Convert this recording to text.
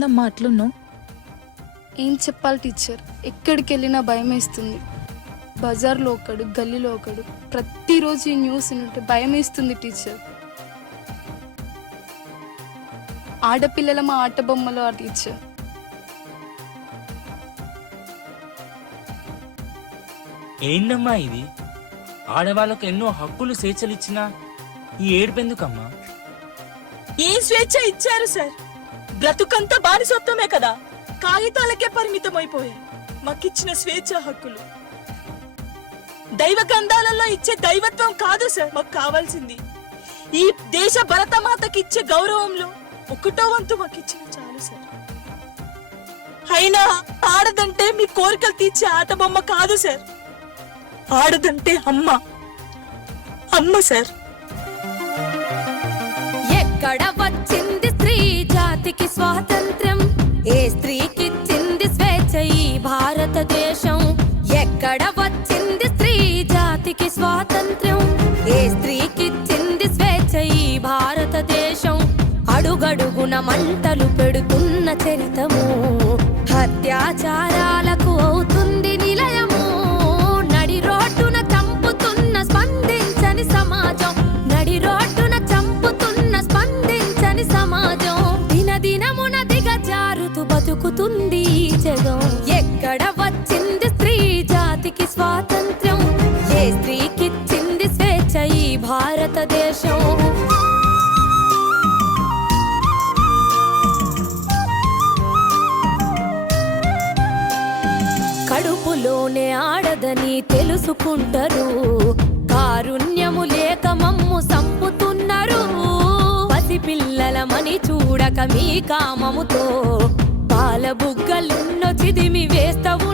ఏమైందమ్మా అట్లున్నావు? ఏం చెప్పాలి టీచర్, ఎక్కడికి వెళ్ళినా భయం వేస్తుంది. బజార్లో ఒకడు, గల్లీలో ఒకడు, ప్రతిరోజు ఈ న్యూస్ వింటుంటే భయం వేస్తుంది టీచర్. ఆడపిల్లల మా ఆట బొమ్మలు ఆ టీచర్. ఏందమ్మా ఇది? ఆడవాళ్ళకు ఎన్నో హక్కులు స్వేచ్ఛలు ఇచ్చినా ఈ ఏడుపెందుకమ్మా? ఏం స్వేచ్ఛ ఇచ్చారు సార్? బ్రతుకంతా బానిసత్వమే కదా, కాగితాలకే పరిమితం అయిపోయాయి మాకిచ్చిన స్వేచ్ఛ హక్కులు. దైవ గ్రంథాలలో ఇచ్చే దైవత్వం కాదు సార్ మాకు కావాల్సింది. ఈ దేశ భరతమాతకి ఇచ్చే గౌరవంలో 1/1 వంతు మాకిచ్చిన చాలు సార్. అయినా ఆడదంటే మీ కోరికలు తీర్చే ఆట బొమ్మ కాదు సార్. ఆడదంటే అమ్మ, అమ్మ సార్. ఎక్కడ వచ్చింది స్త్రీ జాతికి స్వాతంత్ర్యం? ఏ స్త్రీకిచ్చింది స్వేచ్ఛ ఈ భారతదేశం? ఎక్కడ వచ్చింది స్త్రీ జాతికి స్వాతంత్ర్యం? ఏ స్త్రీకిచ్చింది స్వేచ్ఛ ఈ భారతదేశం? అడుగడుగున మంటలు పెడుతున్న చరితము, హత్యాచారాలకు అవుతుంది నిలయము. నడి రోడ్డున చంపుతున్న స్పందించని సమాజం, నడి రోడ్డున చంపుతున్న స్పందించని సమాజం. దినదినమున దిగజారుతూ బతుకుతుంది ఈ జగం. ఎక్కడ వచ్చింది స్త్రీ జాతికి స్వాతంత్ర్యం? ఏ స్త్రీకిచ్చింది స్వేచ్ఛ ఈ భారతదేశం? కడుపులోనే ఆడదని తెలుసుకుంటారు, కారుణ్యము లేక మమ్ము సంపుతున్నారు. పసిపిల్లలమని చూడక మీ కామముతో పాల బుగ్గలున్నో చిదిమి వేస్తవు